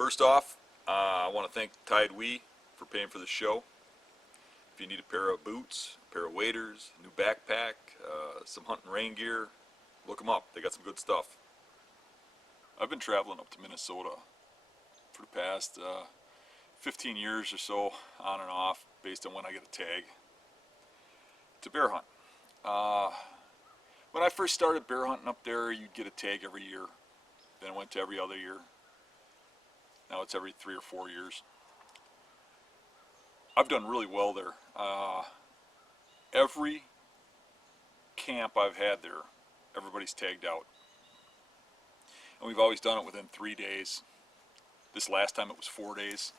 First off, I want to thank Tide Wee for paying for the show. If you need a pair of boots, a pair of waders, a new backpack, some hunting rain gear, look them up. They got some good stuff. I've been traveling up to Minnesota for the past 15 years or so, on and off, based on when I get a tag, to bear hunt. When I first started bear hunting up there, you'd get a tag every year. Then it went to every other year. Now it's every 3 or 4 years. I've done really well there. Every camp I've had there, everybody's tagged out. And we've always done it within 3 days. This last time it was 4 days.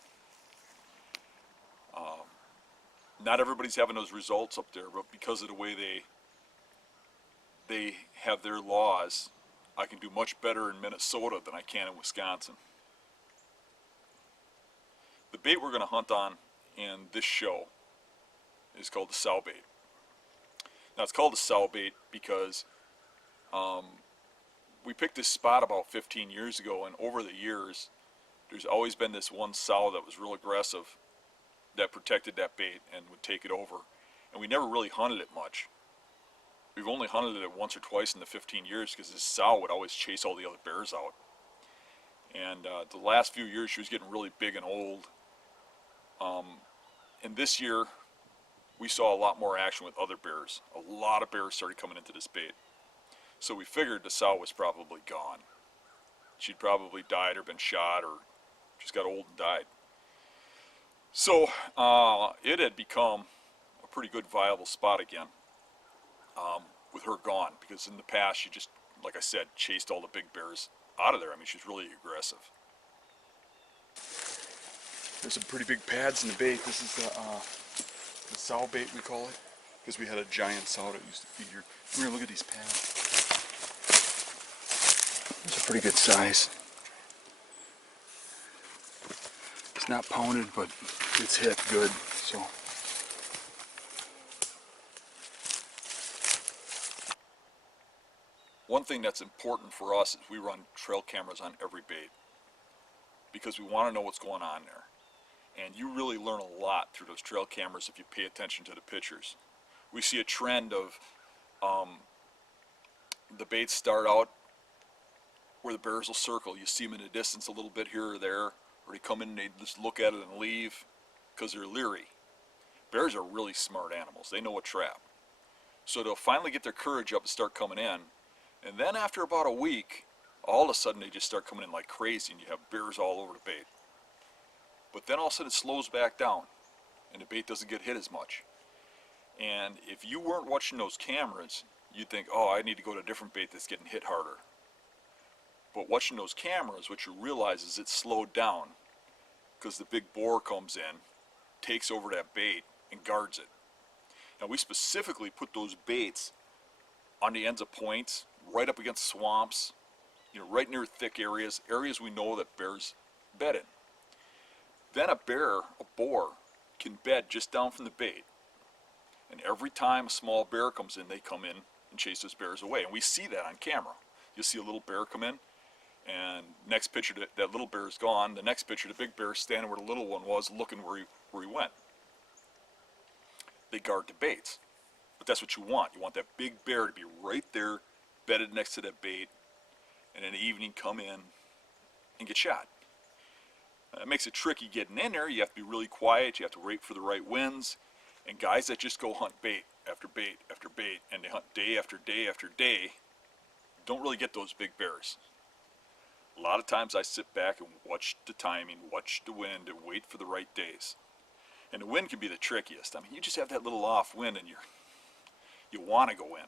Not everybody's having those results up there, but because of the way they have their laws, I can do much better in Minnesota than I can in Wisconsin. The bait we're going to hunt on in this show is called the sow bait. Now it's called the sow bait because we picked this spot about 15 years ago, and over the years there's always been this one sow that was real aggressive that protected that bait and would take it over, and we never really hunted it much. We've only hunted it once or twice in the 15 years because this sow would always chase all the other bears out. And the last few years she was getting really big and old. And this year we saw a lot more action with other bears. A lot of bears started coming into this bait. So we figured the sow was probably gone. She'd probably died or been shot, or just got old and died. So it had become a pretty good viable spot again with her gone, because in the past she just, like I said, chased all the big bears out of there. I mean, she's really aggressive. There's some pretty big pads in the bait. This is the sow bait, we call it, because we had a giant sow that used to feed here. Come here, look at these pads. It's a pretty good size. It's not pounded, but it's hit good. So one thing that's important for us is we run trail cameras on every bait, because we want to know what's going on there. And you really learn a lot through those trail cameras if you pay attention to the pictures. We see a trend of the baits start out where the bears will circle. You see them in the distance a little bit here or there, or they come in and they just look at it and leave because they're leery. Bears are really smart animals. They know a trap. So they'll finally get their courage up and start coming in, and then after about a week, all of a sudden they just start coming in like crazy, and you have bears all over the bait. But then all of a sudden it slows back down, and the bait doesn't get hit as much. And if you weren't watching those cameras, you'd think, oh, I need to go to a different bait that's getting hit harder. But watching those cameras, what you realize is it's slowed down because the big boar comes in, takes over that bait, and guards it. Now we specifically put those baits on the ends of points, right up against swamps, right near thick areas we know that bears bed in. Then a boar, can bed just down from the bait. And every time a small bear comes in, they come in and chase those bears away. And we see that on camera. You'll see a little bear come in, and next picture that little bear is gone. The next picture, the big bear is standing where the little one was, looking where he went. They guard the baits. But that's what you want. You want that big bear to be right there, bedded next to that bait, and in the evening come in and get shot. It makes it tricky getting in there. You have to be really quiet. You have to wait for the right winds. And guys that just go hunt bait after bait after bait, and they hunt day after day after day, don't really get those big bears. A lot of times I sit back and watch the timing, watch the wind, and wait for the right days. And the wind can be the trickiest. I mean, you just have that little off wind, and you want to go in,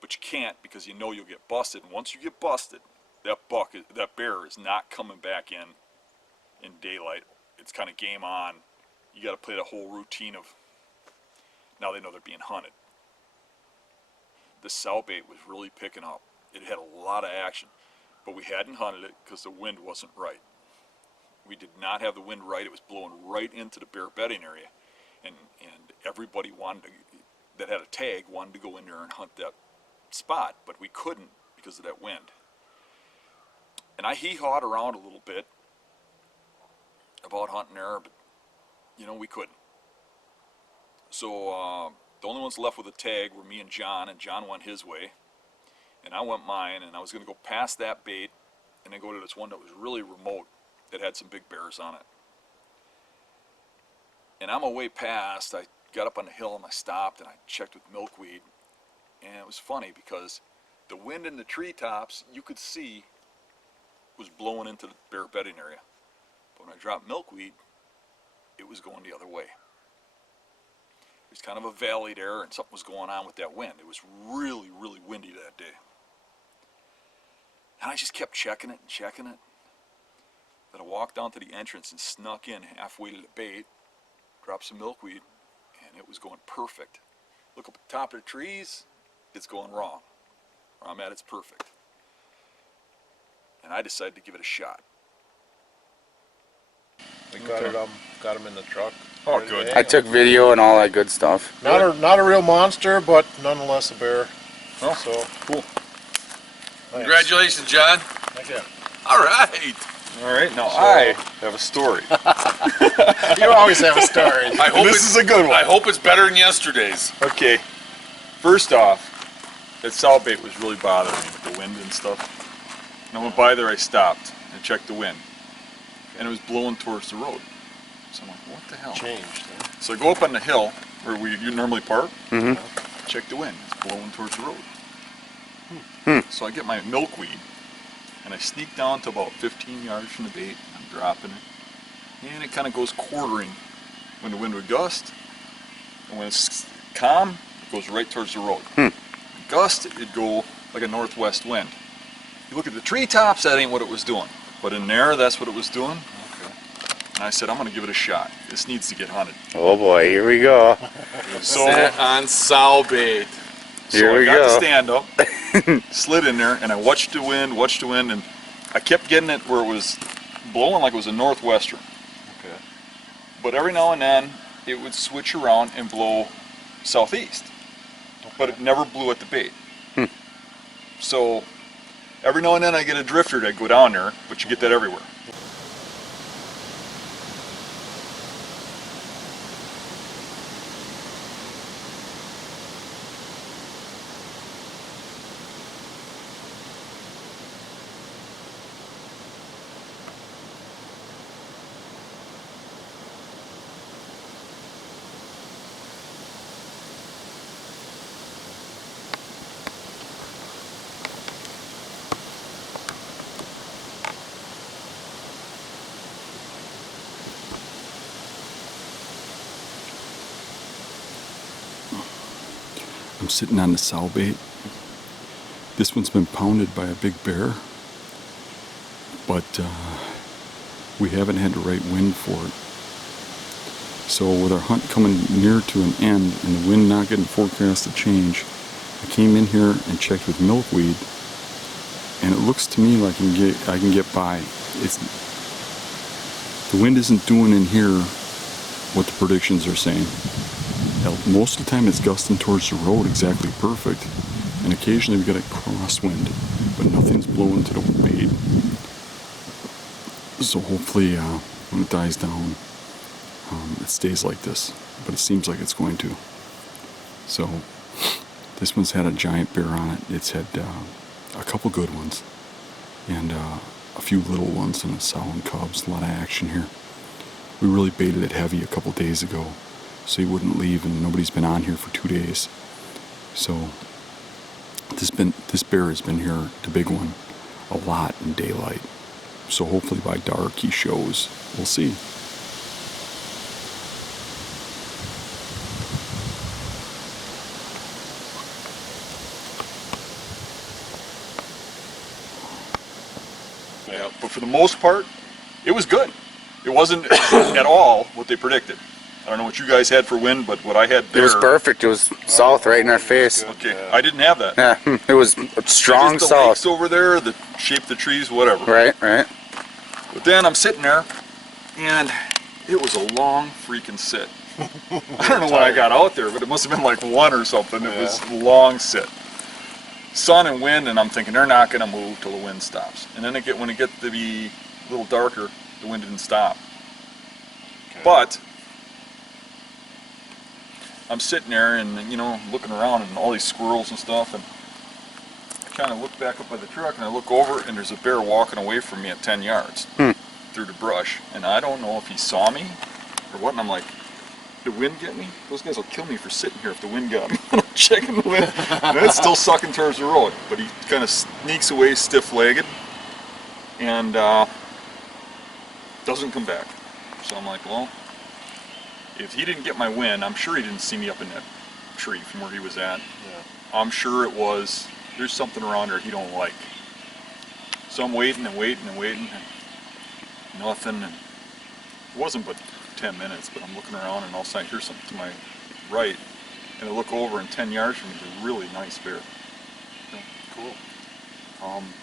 but you can't, because you know you'll get busted. And once you get busted, that bear is not coming back in daylight. It's kind of game on. You got to play the whole routine of, now they know they're being hunted. The sow bait was really picking up. It had a lot of action, but we hadn't hunted it because the wind wasn't right. We did not have the wind right. It was blowing right into the bear bedding area, and everybody that had a tag wanted to go in there and hunt that spot, but we couldn't because of that wind. And I hee-hawed around a little bit, about hunting there, but you know, we couldn't. So the only ones left with a tag were me and John went his way, and I went mine, and I was going to go past that bait and then go to this one that was really remote that had some big bears on it. And on my way past, I got up on the hill and I stopped and I checked with milkweed, and it was funny because the wind in the treetops you could see was blowing into the bear bedding area. But when I dropped milkweed, it was going the other way. It was kind of a valley there, and something was going on with that wind. It was really, really windy that day. And I just kept checking it and checking it. Then I walked down to the entrance and snuck in halfway to the bait, dropped some milkweed, and it was going perfect. Look up at the top of the trees, it's going wrong. Where I'm at, it's perfect. And I decided to give it a shot. We got him in the truck. Oh, good. I took video and all that good stuff. Not a real monster, but nonetheless a bear. Oh, So cool. nice. Congratulations, John. Thank you. All right. All right, now I have a story. You always have a story. I hope This is a good one. I hope it's better than yesterday's. Okay, first off, that sow bait was really bothering me with the wind and stuff. And I went by there, I stopped and checked the wind. And it was blowing towards the road. So I'm like, what the hell? Changed. So I go up on the hill where you normally park, Mm-hmm. check the wind, it's blowing towards the road. So I get my milkweed and I sneak down to about 15 yards from the bait, I'm dropping it, and it kind of goes quartering when the wind would gust, and when it's calm, it goes right towards the road. Gust, it'd go like a northwest wind. You look at the treetops, that ain't what it was doing, but in there, that's what it was doing. And I said, I'm going to give it a shot. This needs to get hunted. Oh boy, here we go. So, Set on sow bait. Here we I got go. the stand up, slid in there, and I watched the wind, and I kept getting it where it was blowing like it was a northwester. Okay. But every now and then, it would switch around and blow southeast. But it never blew at the bait. So, every now and then I get a drifter that go down there, but you get that everywhere. I'm sitting on the sow bait. This one's been pounded by a big bear, but we haven't had the right wind for it. So with our hunt coming near to an end and the wind not getting forecast to change, I came in here and checked with milkweed, and it looks to me like I can get by. The wind isn't doing in here what the predictions are saying. Most of the time it's gusting towards the road exactly perfect, and occasionally we get a crosswind, but nothing's blowing to the bait. So hopefully when it dies down, it stays like this, but it seems like it's going to. So this one's had a giant bear on it. It's had a couple good ones and a few little ones and a sow and cubs. A lot of action here. We really baited it heavy a couple days ago, so he wouldn't leave, and nobody's been on here for 2 days. So this bear has been here, the big one, a lot in daylight. So hopefully by dark he shows. We'll see. Yeah, but for the most part, it was good. It wasn't at all what they predicted. I don't know what you guys had for wind, but what I had there, It was perfect. It was south right in our face. Okay, I didn't have that. Yeah, it was strong Just the lakes south. over there, the shape of the trees, whatever. Right, right. But then I'm sitting there, and it was a long freaking sit. I don't know when I got out there, but it must have been like 1 or something. It was a long sit. Sun and wind, and I'm thinking they're not going to move till the wind stops. And then when it gets to be a little darker, the wind didn't stop. But I'm sitting there and, you know, looking around and all these squirrels and stuff, and I kind of look back up by the truck and I look over and there's a bear walking away from me at 10 yards through the brush. And I don't know if he saw me or what, and I'm like, the wind get me? Those guys will kill me for sitting here if the wind got me. And I'm checking the wind, and it's still sucking towards the road. But he kind of sneaks away stiff-legged and doesn't come back. So I'm like, well, if he didn't get my wind, I'm sure he didn't see me up in that tree from where he was at. Yeah. I'm sure it was, there's something around there he don't like. So I'm waiting and waiting and waiting, and nothing. And it wasn't but 10 minutes, but I'm looking around and all of a sudden I hear something to my right, and I look over and 10 yards from me is a really nice bear. Cool.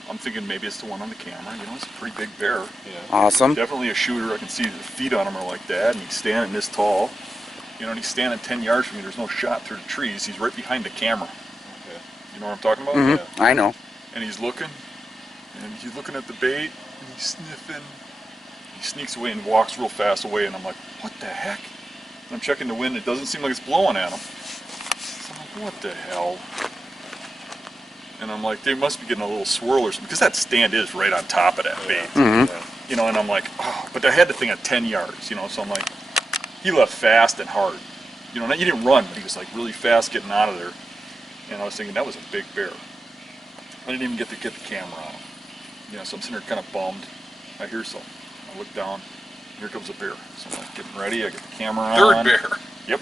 I'm thinking maybe it's the one on the camera. You know, it's a pretty big bear. Yeah. Awesome. Definitely a shooter. I can see the feet on him are like that, and he's standing this tall. You know, and he's standing 10 yards from me. There's no shot through the trees. He's right behind the camera. Okay. You know what I'm talking about? Mm-hmm. I know. And he's looking at the bait, and he's sniffing. He sneaks away and walks real fast away, and I'm like, what the heck? And I'm checking the wind. It doesn't seem like it's blowing at him. So I'm like, what the hell? And I'm like, they must be getting a little swirl or something, because that stand is right on top of that bait. Mm-hmm. You know, and I'm like, oh, but I had the thing at 10 yards, you know, so I'm like, he left fast and hard. You know, he didn't run, but he was like really fast getting out of there. And I was thinking, that was a big bear. I didn't even get to get the camera on him. You know, so I'm sitting there kind of bummed. I hear something. I look down, here comes a bear. So I'm like getting ready, I get the camera on. Third bear. Yep.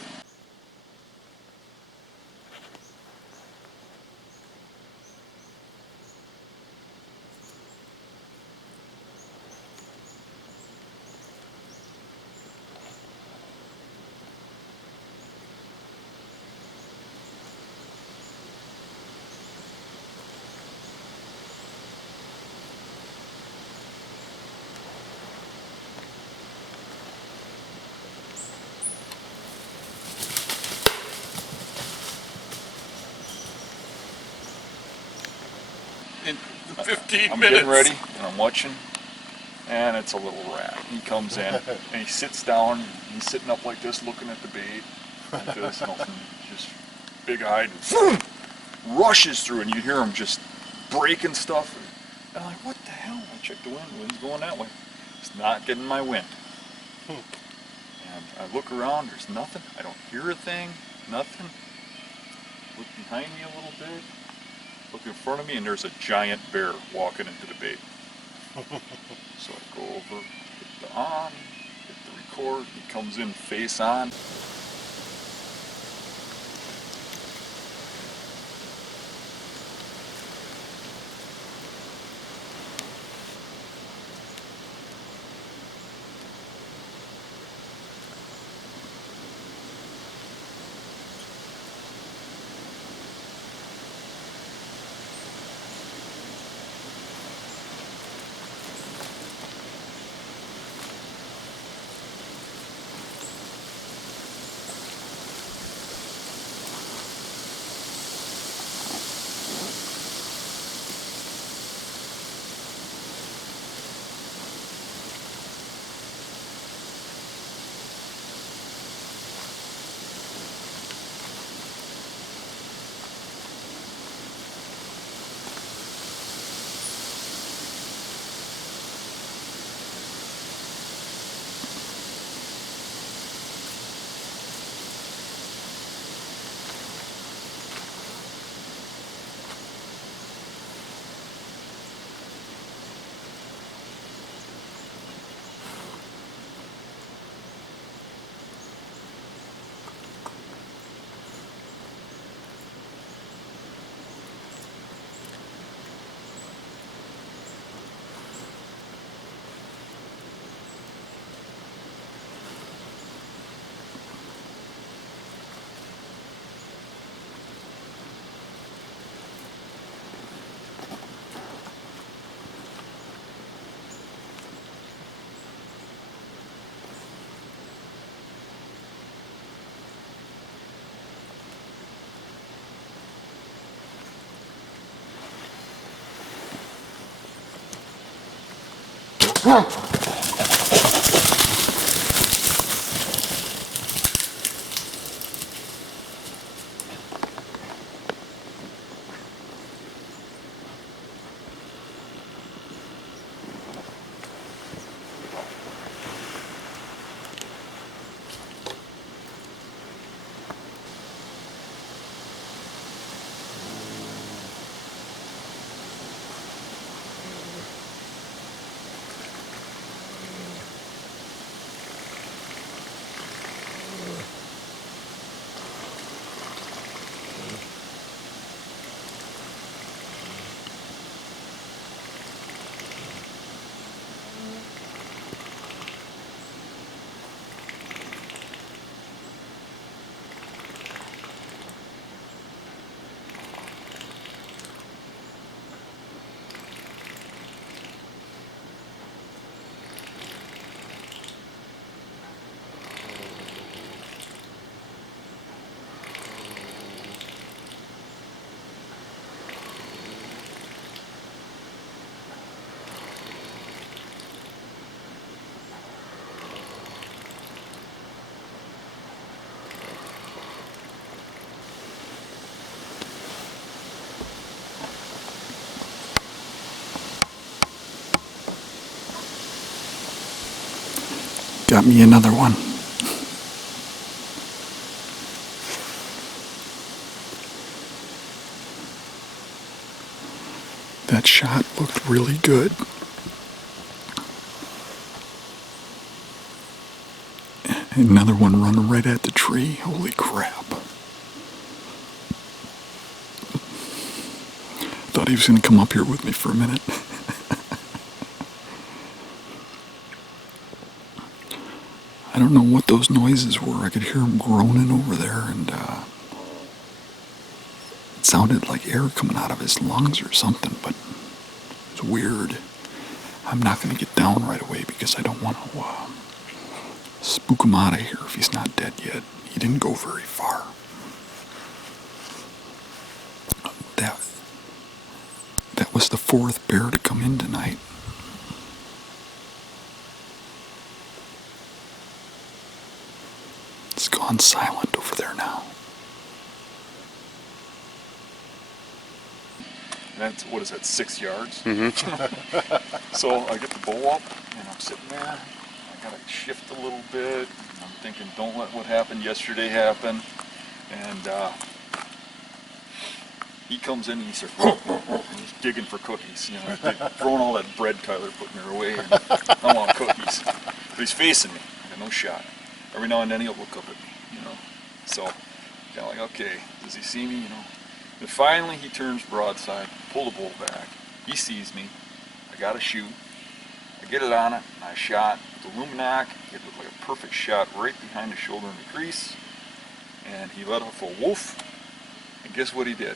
In 15 I'm minutes. getting ready, and I'm watching, and it's a little rat. He comes in, and he sits down, and he's sitting up like this, looking at the bait, like this, nothing, just big-eyed, and rushes through, and you hear him just breaking stuff. And I'm like, what the hell? I check the wind, the wind's going that way. It's not getting my wind. And I look around, there's nothing. I don't hear a thing, nothing. Look behind me a little bit. Look in front of me, and there's a giant bear walking into the bait. So I go over, hit the on, hit the record. He comes in face on. got me another one. That shot looked really good. Another one running right at the tree. Holy crap. Thought he was going to come up here with me for a minute. I don't know what those noises were. I could hear him groaning over there, and it sounded like air coming out of his lungs or something, but it's weird. I'm not going to get down right away because I don't want to spook him out of here if he's not dead yet. He didn't go very far. That was the fourth bear to come in tonight. It's gone silent over there now. That's, what is that, 6 yards? Mm-hmm. So I get the bow up, and I'm sitting there. I gotta shift a little bit. And I'm thinking, don't let what happened yesterday happen. And he comes in and he starts and he's digging for cookies. You know, throwing all that bread Tyler put me away. And I want cookies. But he's facing me. I got no shot. Every now and then he'll look up at me, you know. So, kind of like, okay, does he see me, you know? And finally he turns broadside, pull the bow back. He sees me. I got to shoot. I get it on it, and I shot the Luminac. It looked like a perfect shot right behind the shoulder in the crease. And he let off a woof. And guess what he did?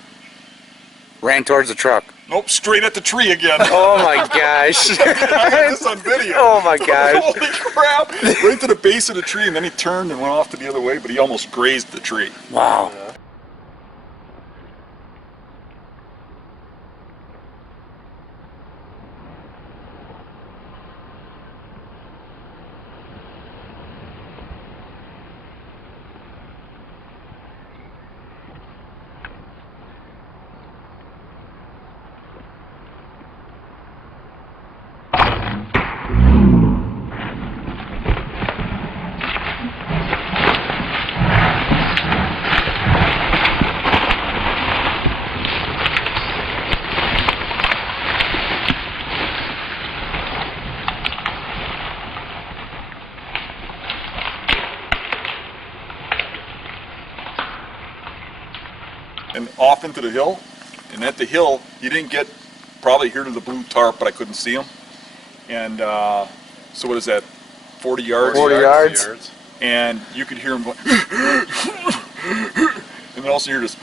Ran towards the truck. Nope, straight at the tree again. Oh my gosh. I got this on video. Oh my gosh. Holy crap! Right to the base of the tree, and then he turned and went off to the other way, but he almost grazed the tree. Wow. And off into the hill, and at the hill, he didn't get probably here to the blue tarp, but I couldn't see him. And so what is that, 40 yards? 40 yards. And you could hear him going, and then also hear this,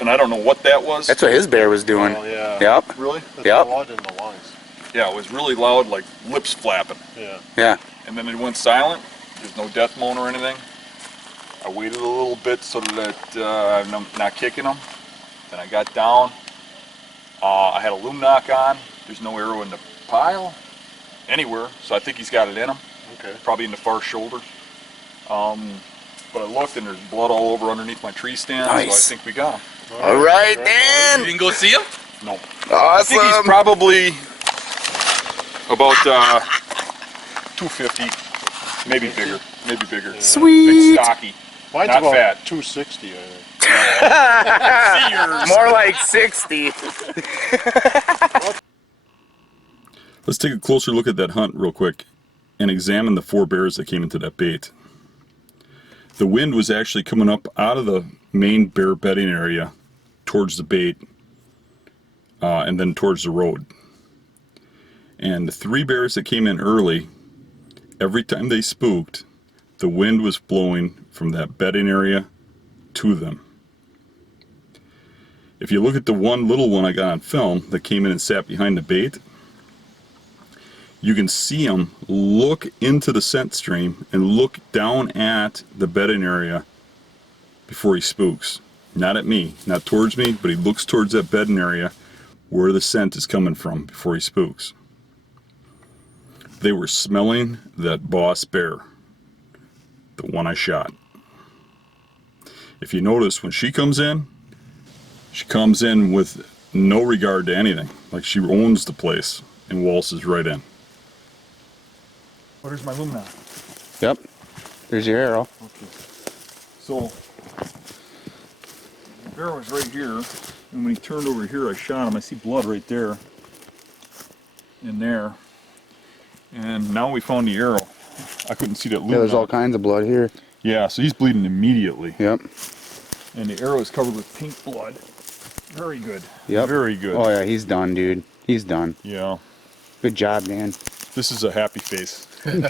and I don't know what that was. That's what his bear was doing. Oh, yeah. Yep. Really? That's Yep. blood in the lungs. Yeah, it was really loud, like lips flapping. Yeah. Yeah. And then it went silent. There's no death moan or anything. I waited a little bit so that I'm not kicking him. Then I got down. I had a Luminac on. There's no arrow in the pile anywhere, so I think he's got it in him. Okay. Probably in the far shoulder. But I looked and there's blood all over underneath my tree stand. Nice. So I think we got him. All right, You Dan. didn't go see him? No. I think he's Awesome. probably about 250, maybe bigger, maybe bigger. Sweet. Like stocky. Mine's Not about fat. 260, I think. More like 60. Let's take a closer look at that hunt real quick and examine the 4 bears that came into that bait. The wind was actually coming up out of the main bear bedding area towards the bait and then towards the road. And the 3 bears that came in early, every time they spooked, the wind was blowing from that bedding area to them. If you look at the one little one I got on film that came in and sat behind the bait, you can see him look into the scent stream and look down at the bedding area before he spooks. Not at me, not towards me, but he looks towards that bedding area where the scent is coming from before he spooks. They were smelling that boss bear, the one I shot. If you notice, when she comes in with no regard to anything, like she owns the place and waltzes right in. Where's my lumina? Yep. There's your arrow. Okay. So, the bear was right here, and when he turned over here, I shot him. I see blood right there. In there. And now we found the arrow. I couldn't see that lumina. Yeah, there's all kinds of blood here. Yeah, so he's bleeding immediately. Yep. And the arrow is covered with pink blood. Very good. Yep. Very good. Oh yeah, he's done, dude. He's done. Yeah. Good job, Dan. This is a happy face. That's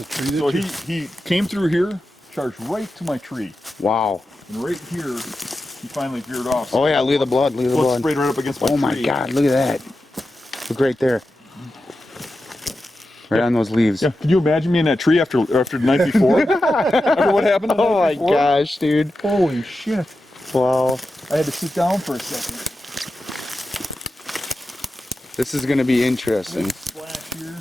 a tree. So he came through here, charged right to my tree. Wow. And right here, he finally veered off. Oh yeah, look at the blood. Look at the Blood blood. sprayed right up against my tree. Oh my God, look at that. Look right there. Right on those leaves. Yeah, could you imagine me in that tree after the night before? After what happened the Oh night my before? gosh, dude. Holy shit. Wow. I had to sit down for a second. This is gonna be interesting. Splash here.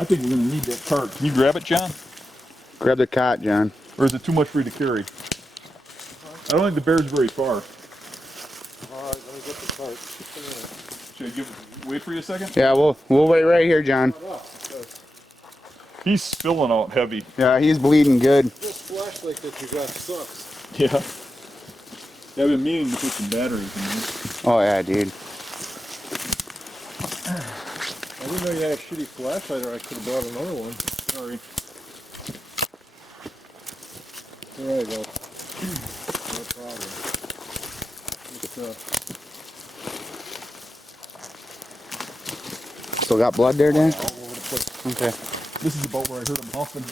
I think we're gonna need that cart. Can you grab it, John? Grab the cot, John. Or is it too much for you to carry? I don't think the bear's very far. Alright, let me get the cart. Just a minute. Should I wait for you a second? Yeah, we'll wait right here, John. He's spilling out heavy. Yeah, he's bleeding good. This flashlight that you got sucks. Yeah. Yeah, I've been meaning to put some batteries in there. Oh yeah, dude. I didn't know you had a shitty flashlight, or I could have bought another one. Sorry. There you go. No problem. Just, Still got blood there, Dan? all over the place. Okay. This is about where I heard him huffing.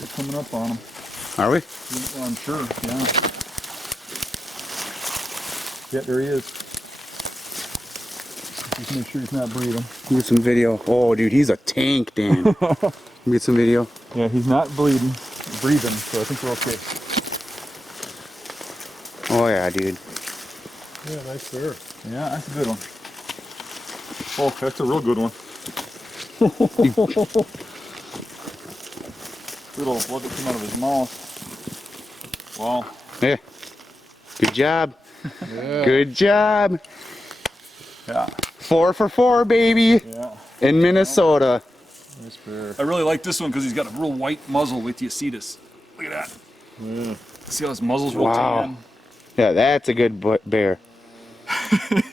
We're coming up on him. Are we? I'm sure, yeah. Yeah, there he is. Just make sure he's not breathing. Get some video. Oh, dude, he's a tank, Dan. Get some video. Yeah, he's not breathing, so I think we're okay. Oh yeah, dude. Yeah, nice bear. Yeah, that's a good one. Oh, that's a real good one. Little blood that came out of his mouth. Wow. Yeah. Good job. Good job. Yeah. 4 for 4, baby. Yeah. In Minnesota. Nice bear. I really like this one because he's got a real white muzzle. Wait till you see this. Look at that. See how his muzzle's real Wow. tan? Yeah, that's a good bear.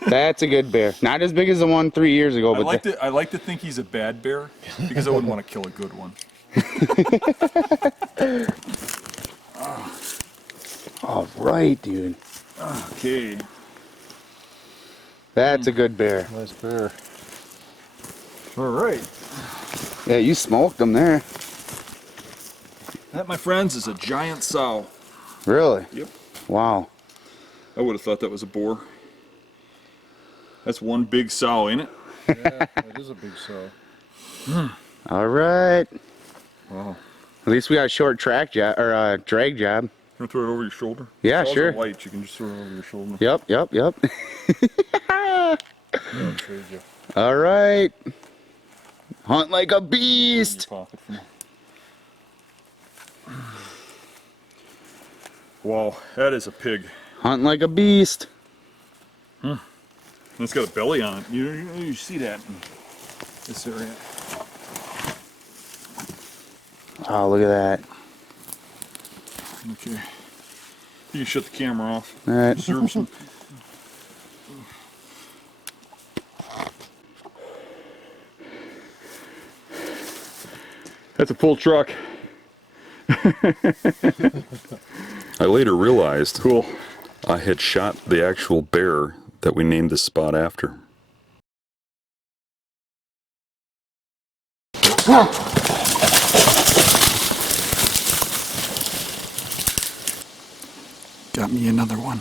That's a good bear. Not as big as the one 3 years ago, but I like to think he's a bad bear because I wouldn't want to kill a good one. all right, dude. Okay. That's a good bear. Nice bear. All right. Yeah, you smoked them there. That, my friends, is a giant sow. Really? Yep. Wow. I would have thought that was a boar. That's one big sow, ain't it? Yeah, it is a big sow. All right. Wow. At least we got a short track job or drag job. You want to throw it over your shoulder? Yeah, Sows sure. are light. You can just throw it over your shoulder. Yep. All right. Hunt like a beast. Pocket for me. Wow, that is a pig. Hunt like a beast. And it's got a belly on it. You see that in this area. Oh, look at that. Okay. You can shut the camera off. All right. Observe some. That's a full truck. I later realized Cool. I had shot the actual bear that we named this spot after. Got me another one.